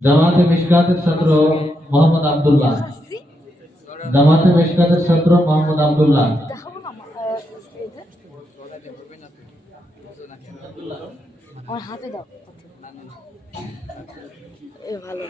জামাতে মিশকাতের ছাত্র মোহাম্মদ আব্দুল্লাহ। জামাতে মিশকাতের ছাত্র মোহাম্মদ আব্দুল্লাহ। আমার হাতে দাও। এ ভালো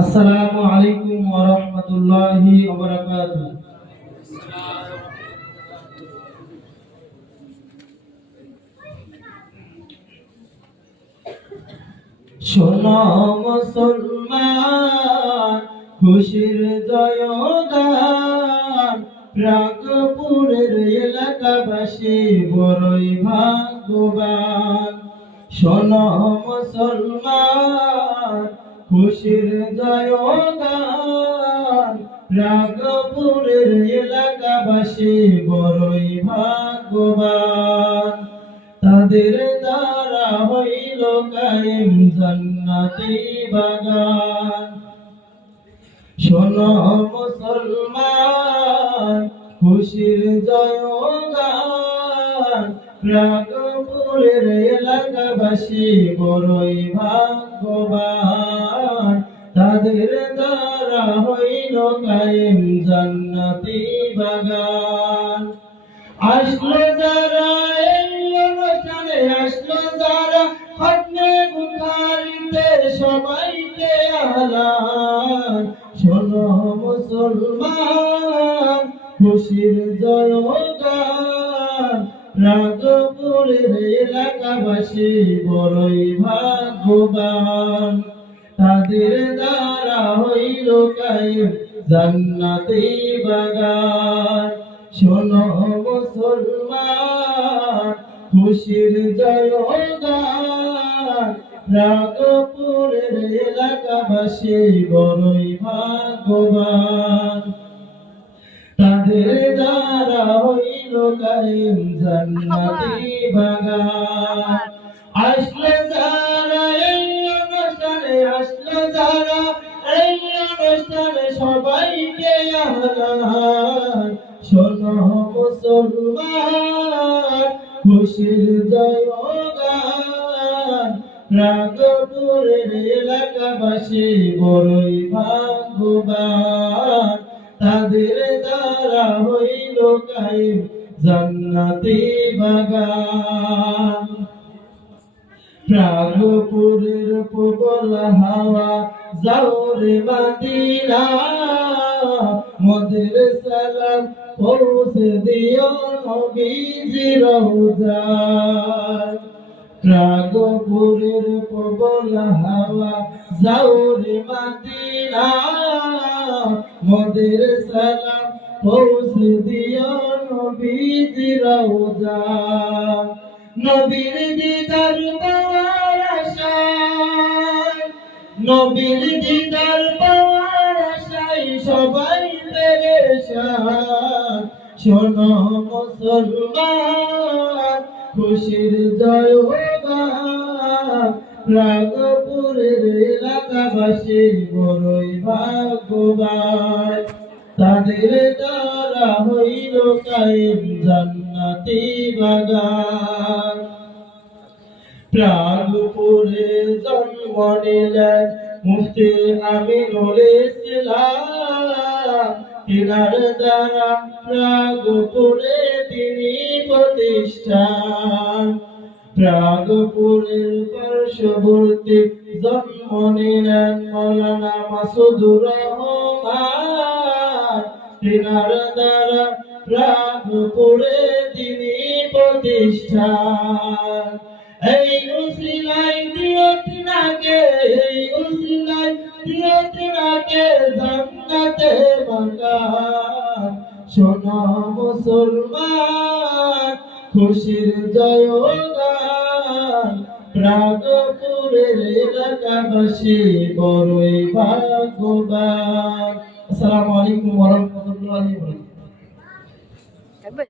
আসসালামু আলাইকুম ওয়া রাহমাতুল্লাহি ওয়া বারাকাতুহু। শোনো মুসলমান, খুশির জয়গান, প্রাগপুরের এলাকাবাসী বড়ই ভাগ্যবান। শোনো মুসলমান, খুশির জয়গান, প্রাগপুরের এলাকাবাসী বড়ই ভাগ্যবান। তাদের দ্বারা হইল কায়েম জান্নাতি বাগান। শোনো মুসলমান, খুশির জয়গান, প্রাগপুরের এলাকাবাসী বড়ই ভাগ্যবান। তাদের দ্বারা হইল কায়েম জান্নাতি বাগান। আসলো যারা এই অনুষ্ঠানে, আসলো যারা খতমে বুখারীতে, সবাইকে আহলান। শোনো মুসলমান, খুশির জয়গান, প্রাগপুরের এলাকাবাসী বড়ই ভাগ্যবান। তাদের দ্বারা হইল কায়েম জান্নাতি বাগান। শোনো মুসলমান, খুশির জয়গান, প্রাগপুরের এলাকাবাসী বড়ই ভাগ্যবান। তাদের দ্বারা হইল কায়েম জান্নাতি বাগান। আসলে যারা এই অনুষ্ঠানে, আসলে যারা এই অনুষ্ঠানে, সবাইকে আহলান। শোনো মুসলমান, খুশির জয়গান, প্রাগপুরের এলাকাবাসী বড়ই ভাগ্যবান। তাদের দ্বারা হইল কায়েম জান্নাতি বাগান। প্রাগপুরের প্রবল হাওয়া যাওরে মদিনা, মোদের সালাম পৌঁছে দিও নবীজির রওজায়। প্রাগপুরের প্রবল হাওয়া যাওরে মদিনা, মোদের সালাম পৌঁছে দিও নবীজির রওজায়। নবীর দিদার পাওয়ার আশায়, নবীর দিদার পাওয়ার আশায় সবাই পেরেশান। শোনো মুসলমান, খুশির জয়গান, প্রাগপুরের এলাকাবাসী বড়ই ভাগ্যবান। তাদের দ্বারা হইল কায়েম জান্নাতি বাগান। প্রাগপুরে জন্ম নিলেন মুফতি আমিনুল ইসলাম। তিনার দ্বারা প্রাগপুরে তিনি প্রতিষ্ঠান। প্রাগপুরের পার্শ্ববর্তী জন্ম নিলেন মৌলানা মাসুদুর রহমান। তিনার দ্বারা প্রাগপুরে তিনি প্রতিষ্ঠান। এই উসিলায় দিও তিনাকে, এই উসিলায় দিও তিনাকে জান্নাতে বাগান। শোনো মুসলমান, খুশির জয়গান, প্রাগপুরের এলাকাবাসী বড়ই ভাগ্যবান। আসসালামু আলাইকুম ওয়া রাহমাতুল্লাহি ওয়া বারাকাতুহু।